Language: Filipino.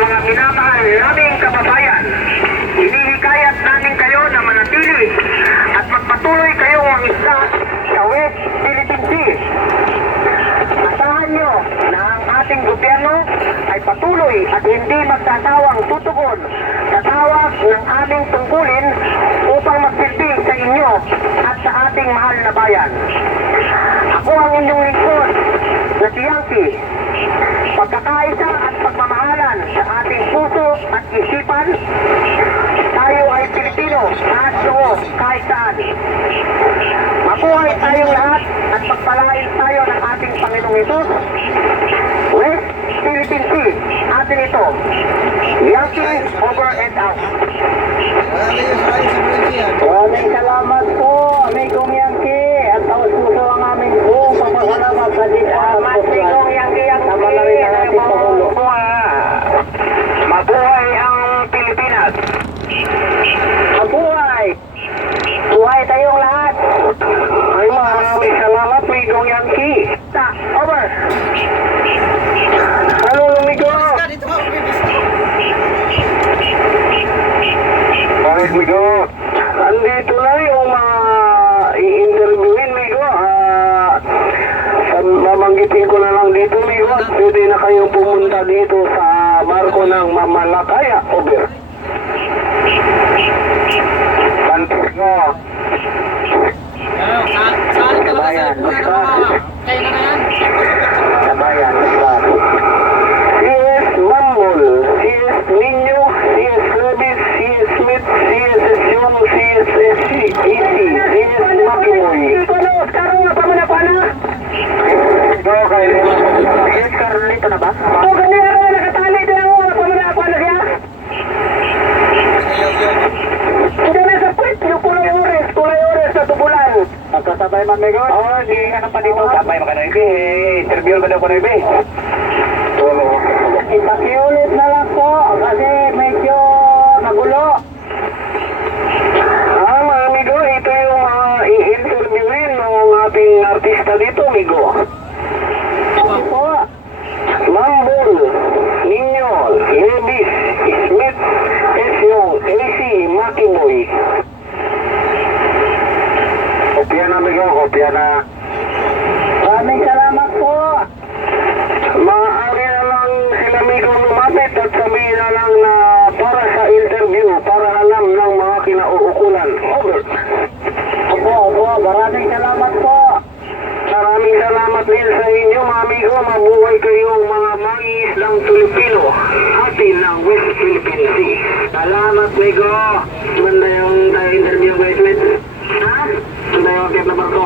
mga minamahal naming kababayan, hinihikayat namin kayo na manatili at magpatuloy kayong mangisda sa West Philippine Sea. Asahan nyo na ang ating gobyerno ay patuloy at hindi magsasawang tutugon sa tawag ng aming tungkulin upang magsilbi sa inyo at sa ating mahal na bayan. Ako ang inyong lingkod na si Yankee. Pagkakaisa at pagmamahalan sa ating puso at isipan, tayo ay Pilipino at noon kahit saan. Mabuhay tayong lahat at pagpalain tayo ng ating Panginoong Hesus. West Philippine Sea, atin ito. Yankee, over and out. Maraming salamat po, amigong Yankee. At taos puso ang aming buong papasalamat sa amigong Yankee. Sama na rin ang ating Pangulo. Mabuhay ang Pilipinas. Mabuhay! Buhay tayong lahat. Ay, maraming salamat, amigong Yankee. Over. Hello, amigo. Bakit, amigo? Andito na yung i-interviewin, amigo. Mamanggitin ko na lang dito, amigo. At pwede na kayong pumunta dito sa barko ng Mamalakaya. Over. Santiago. Kabayan, Kaya na yan. Kabayan, CS Mambol, CS Nino, CS Lebis, CS Smith, CS Sion, CS EC, CS Makimoy. Karong nga pa mo na pa na? Okay. CS Carolito na ba? Oo, ganyan ako nakatali din ako. Pa mo na pa na siya? Hindi na sa puwit, yung kulay orange sa tubulan. Magkasabay man, Mego? Oo, hindi ka na pa dito. Sabay mo ka na, Ibe. Interview ba daw ko na, Ibe? Ipakiulit na lang po kasi medyo magulo. Mga amigo, ito yung i-interviewin ng ating artista dito, amigo. Ito po. Mambol, Nino, Lebis, Smith, Esyong, AC, Makimoy. Kopya na, amigo, kopya na. Maraming salamat po. Maaari na lang sila amigo lumapit at sabihin na lang na para sa interview, para alam ng mga kinauukulan. Over. Opo, maraming salamat po. Maraming salamat din sa inyo mga amigo. Mabuhay kayong mga mangingisdang Pilipino atin ng West Philippine Sea. Salamat amigo. Manda yung interview guys. Ha? Manda yung akit na barko.